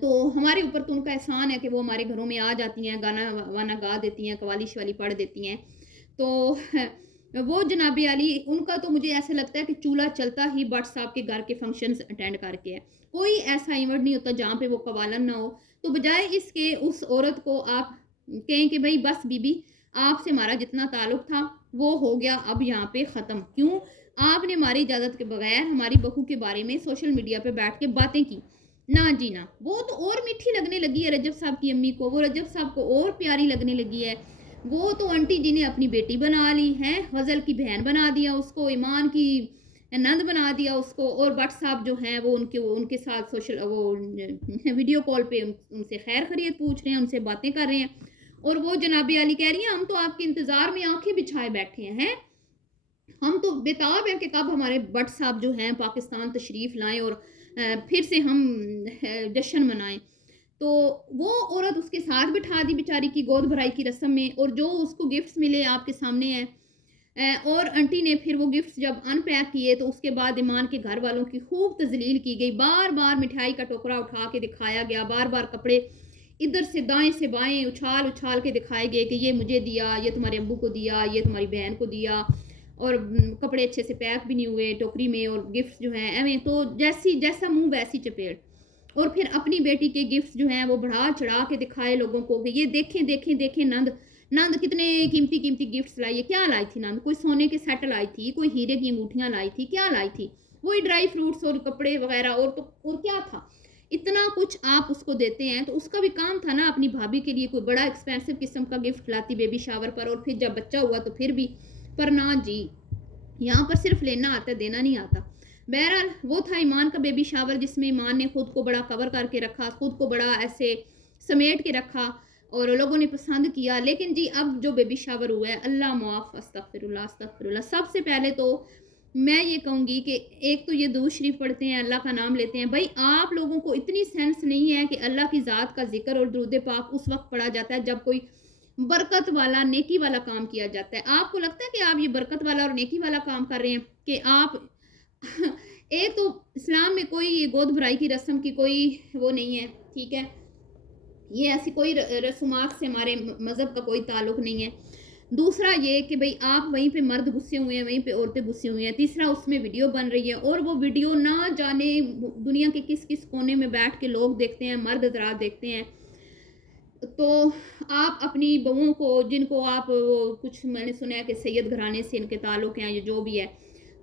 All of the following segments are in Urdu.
تو ہمارے اوپر تو ان کا احسان ہے کہ وہ ہمارے گھروں میں آ جاتی ہیں، گانا وانا گا دیتی ہیں، قوالی شوالی پڑھ دیتی ہیں. تو وہ جناب عالی ان کا تو مجھے ایسا لگتا ہے کہ چولہا چلتا ہی بٹ صاحب کے گھر کے فنکشنز اٹینڈ کر کے ہے. کوئی ایسا ایونٹ نہیں ہوتا جہاں پہ وہ قوالن نہ ہو. تو بجائے اس کے اس عورت کو آپ کہیں کہ بھائی بس بی بی آپ سے ہمارا جتنا تعلق تھا وہ ہو گیا، اب یہاں پہ ختم. کیوں آپ نے ہماری اجازت کے بغیر ہماری بہو کے بارے میں سوشل میڈیا پہ بیٹھ کے باتیں کی؟ نہ جی نہ. وہ تو اور میٹھی لگنے لگی ہے رجب صاحب کی امی کو، وہ رجب صاحب کو اور پیاری لگنے لگی ہے. وہ تو انٹی جی نے اپنی بیٹی بنا لی ہے، غزل کی بہن بنا دیا اس کو، ایمان کی نند بنا دیا اس کو، اور بٹ صاحب جو ہیں وہ ان کے ساتھ سوشل وہ ویڈیو کال پہ ان سے خیر خیریت پوچھ رہے ہیں، ان سے باتیں کر رہے ہیں. اور وہ جناب علی کہہ رہی ہیں ہم تو آپ کے انتظار میں آنکھیں بچھائے بیٹھے ہیں، ہم تو بےتاب ہیں کہ کب ہمارے بٹ صاحب جو ہیں پاکستان تشریف لائیں اور پھر سے ہم جشن منائیں. تو وہ عورت اس کے ساتھ بٹھا دی بیچاری کی گود بھرائی کی رسم میں، اور جو اس کو گفٹس ملے آپ کے سامنے ہیں. اور انٹی نے پھر وہ گفٹس جب ان پیک کیے تو اس کے بعد ایمان کے گھر والوں کی خوب تذلیل کی گئی، بار بار مٹھائی کا ٹوکرا اٹھا کے دکھایا گیا، بار بار کپڑے ادھر سے دائیں سے بائیں اچھال اچھال کے دکھائے گئے کہ یہ مجھے دیا، یہ تمہارے ابو کو دیا، یہ تمہاری بہن کو دیا، اور کپڑے اچھے سے پیک بھی نہیں ہوئے ٹوکری میں، اور گفٹس جو ہیں ایویں تو جیسا منہ ویسی چپیٹ. اور پھر اپنی بیٹی کے گفٹس جو ہیں وہ بڑھا چڑھا کے دکھائے لوگوں کو کہ یہ دیکھیں دیکھیں دیکھیں نند کتنے قیمتی قیمتی گفٹس لائی ہے. کیا لائی تھی نند؟ کوئی سونے کے سیٹ لائی تھی، کوئی ہیرے کی انگوٹھیاں لائی تھی، کیا لائی تھی؟ وہی ڈرائی فروٹس اور کپڑے وغیرہ، اور کیا تھا؟ اتنا کچھ آپ اس کو دیتے ہیں تو اس کا بھی کام تھا نا اپنی بھابھی کے لیے کوئی بڑا ایکسپینسو قسم کا گفٹ لاتی بیبی شاور پر، اور پھر جب بچہ ہوا تو پھر بھی. پر نہ جی، یہاں پر صرف لینا آتا ہے، دینا نہیں آتا. بہرحال وہ تھا ایمان کا بیبی شاور جس میں ایمان نے خود کو بڑا کور کر کے رکھا، خود کو بڑا ایسے سمیٹ کے رکھا، اور لوگوں نے پسند کیا. لیکن جی اب جو بیبی شاور ہوا ہے، اللہ معاف، استغفر اللہ استغفر اللہ. سب سے پہلے تو میں یہ کہوں گی کہ ایک تو یہ درود شریف پڑھتے ہیں، اللہ کا نام لیتے ہیں. بھائی آپ لوگوں کو اتنی سینس نہیں ہے کہ اللہ کی ذات کا ذکر اور درود پاک اس وقت پڑھا جاتا ہے جب کوئی برکت والا نیکی والا کام کیا جاتا ہے. آپ کو لگتا ہے کہ آپ یہ برکت والا اور نیکی والا کام کر رہے ہیں کہ آپ ایک تو اسلام میں کوئی یہ گود بھرائی کی رسم کی کوئی وہ نہیں ہے، ٹھیک ہے، یہ ایسی کوئی رسومات سے ہمارے مذہب کا کوئی تعلق نہیں ہے. دوسرا یہ کہ بھئی آپ وہیں پہ مرد غصے ہوئے ہیں، وہیں پہ عورتیں غصے ہوئی ہیں. تیسرا اس میں ویڈیو بن رہی ہے، اور وہ ویڈیو نہ جانے دنیا کے کس کس کونے میں بیٹھ کے لوگ دیکھتے ہیں، مرد حضرات دیکھتے ہیں. تو آپ اپنی بہوؤں کو، جن کو آپ کچھ میں نے سنا ہے کہ سید گھرانے سے ان کے تعلق ہیں یا جو بھی ہے،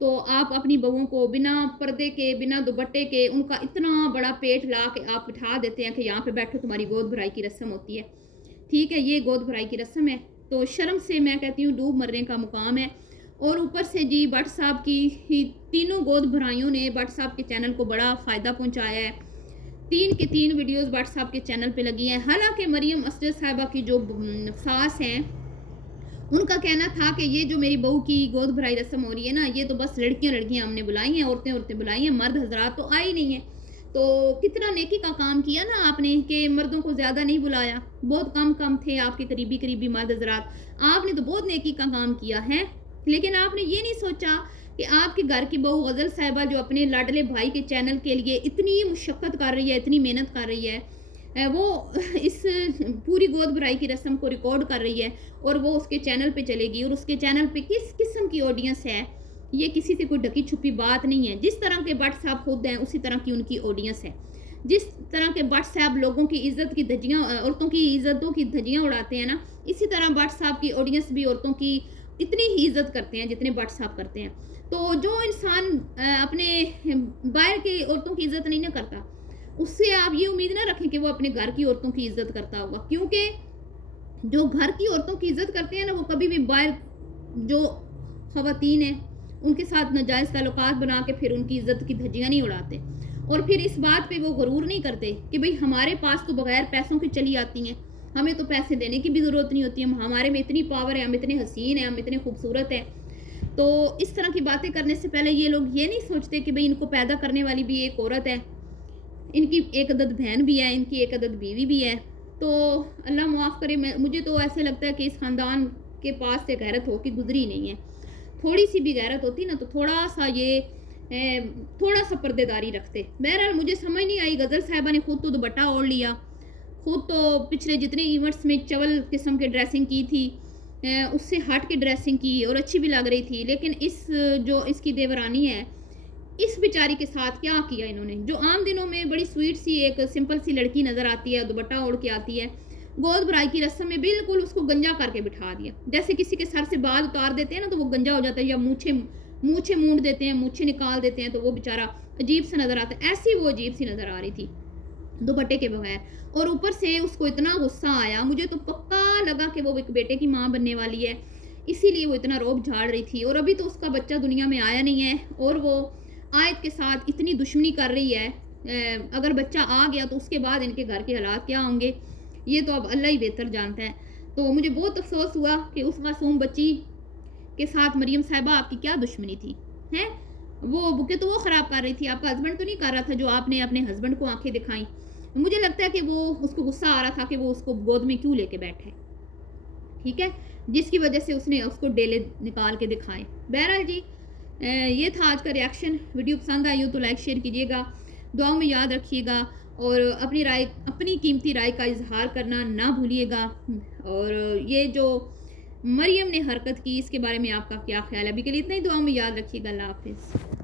تو آپ اپنی بہوؤں کو بنا پردے کے، بنا دوپٹے کے، ان کا اتنا بڑا پیٹ لا کے آپ بٹھا دیتے ہیں کہ یہاں پہ بیٹھو تمہاری گود بھرائی کی رسم ہوتی ہے. ٹھیک ہے، یہ گود بھرائی کی رسم ہے. تو شرم سے میں کہتی ہوں ڈوب مرنے کا مقام ہے. اور اوپر سے جی بٹ صاحب کی تینوں گود بھرائیوں نے بٹ صاحب کے چینل کو بڑا فائدہ پہنچایا ہے. 3 کی 3 ویڈیوز بٹ صاحب کے چینل پہ لگی ہیں. حالانکہ مریم اسجد صاحبہ کی جو ساس ہیں ان کا کہنا تھا کہ یہ جو میری بہو کی گود بھرائی رسم ہو رہی ہے نا، یہ تو بس لڑکیاں ہم نے بلائی ہیں، عورتیں بلائی ہیں، مرد حضرات تو آئی نہیں ہیں. تو کتنا نیکی کا کام کیا نا آپ نے کہ مردوں کو زیادہ نہیں بلایا، بہت کم تھے آپ کے قریبی مرد حضرات. آپ نے تو بہت نیکی کا کام کیا ہے. لیکن آپ نے یہ نہیں سوچا کہ آپ کے گھر کی بہو غزل صاحبہ جو اپنے لاڈلے بھائی کے چینل کے لیے اتنی مشقت کر رہی ہے، اتنی محنت کر رہی ہے، وہ اس پوری گود بھرائی کی رسم کو ریکارڈ کر رہی ہے، اور وہ اس کے چینل پہ چلے گی، اور اس کے چینل پہ کس قسم کی آڈینس ہے، یہ کسی سے کوئی ڈھکی چھپی بات نہیں ہے. جس طرح کے بٹ صاحب خود ہیں اسی طرح کی ان کی آڈینس ہے. جس طرح کے بٹ صاحب لوگوں کی عزت کی دھجیاں، عورتوں کی عزتوں کی دھجیاں اڑاتے ہیں نا، اسی طرح بٹ صاحب کی آڈینس بھی عورتوں کی اتنی ہی عزت کرتے ہیں جتنے بٹ صاحب کرتے ہیں. تو جو انسان اپنے باہر کی عورتوں کی عزت نہیں نہ کرتا، اس سے آپ یہ امید نہ رکھیں کہ وہ اپنے گھر کی عورتوں کی عزت کرتا ہوگا. کیونکہ جو گھر کی عورتوں کی عزت کرتے ہیں نا، وہ کبھی بھی باہر جو خواتین ہیں ان کے ساتھ ناجائز تعلقات بنا کے پھر ان کی عزت کی دھجیاں نہیں اڑاتے. اور پھر اس بات پہ وہ غرور نہیں کرتے کہ بھئی ہمارے پاس تو بغیر پیسوں کی چلی آتی ہیں، ہمیں تو پیسے دینے کی بھی ضرورت نہیں ہوتی، ہمارے میں اتنی پاور ہے، ہم اتنے حسین ہیں، ہم اتنے خوبصورت ہیں. تو اس طرح کی باتیں کرنے سے پہلے یہ لوگ یہ نہیں سوچتے کہ بھئی ان کو پیدا کرنے والی بھی ایک عورت ہے، ان کی ایک عدد بہن بھی ہے، ان کی ایک عدد بیوی بھی ہے. تو اللہ معاف کرے، مجھے تو ایسے لگتا ہے کہ اس خاندان کے پاس سے غیرت ہو کے گزری نہیں ہے. تھوڑی سی بھی غیرت ہوتی نا تو تھوڑا سا یہ تھوڑا سا پردے داری رکھتے. بہرحال مجھے سمجھ نہیں آئی. غزل صاحبہ نے خود تو دوپٹہ اوڑھ لیا, خود تو پچھلے جتنے ایونٹس میں چول قسم کے ڈریسنگ کی تھی اس سے ہٹ کے ڈریسنگ کی اور اچھی بھی لگ رہی تھی. لیکن اس کی دیورانی ہے, اس بیچاری کے ساتھ کیا کیا انہوں نے. جو عام دنوں میں بڑی سویٹ سی ایک سمپل سی لڑکی نظر آتی ہے, دوپٹہ اوڑھ کے آتی ہے, گود برائی کی رسم میں بالکل اس کو گنجا کر کے بٹھا دیا. جیسے کسی کے سر سے بال اتار دیتے ہیں نا تو وہ گنجا ہو جاتا ہے, یا مونچھیں مونڈ دیتے ہیں, مونچھیں نکال دیتے ہیں تو وہ بیچارہ عجیب سا نظر آتا ہے. ایسی وہ عجیب سی نظر آ رہی تھی دوپٹے کے بغیر. اور اوپر سے اس کو اتنا غصہ آیا, مجھے تو پکا لگا کہ وہ ایک بیٹے کی ماں بننے والی ہے, اسی لیے وہ اتنا روب جھاڑ رہی تھی. اور ابھی تو اس کا بچہ دنیا میں آیا نہیں ہے اور وہ آیت کے ساتھ اتنی دشمنی کر رہی ہے. اگر بچہ آ گیا تو اس کے بعد ان کے گھر کے حالات کیا ہوں گے یہ تو اب اللہ ہی بہتر جانتا ہے. تو مجھے بہت افسوس ہوا کہ اس معصوم بچی کے ساتھ مریم صاحبہ آپ کی کیا دشمنی تھی ہیں. وہ بکے تو وہ خراب کر رہی تھی, آپ کا ہسبینڈ تو نہیں کر رہا تھا جو آپ نے اپنے ہسبینڈ کو آنکھیں دکھائیں. مجھے لگتا ہے کہ وہ اس کو غصہ آ رہا تھا کہ وہ اس کو گود میں کیوں لے کے بیٹھے, ٹھیک ہے, جس کی وجہ سے اس نے اس کو ڈیلے نکال کے دکھائے. بہرحال جی یہ تھا آج کا ریاکشن. ویڈیو پسند آئی ہو تو لائک شیئر کیجیے گا, دعاؤں میں یاد رکھیے گا, اور اپنی قیمتی رائے کا اظہار کرنا نہ بھولیے گا. اور یہ جو مریم نے حرکت کی اس کے بارے میں آپ کا کیا خیال ہے؟ ابھی کے لیے اتنا ہی. دعاؤں میں یاد رکھیے گا. اللہ حافظ.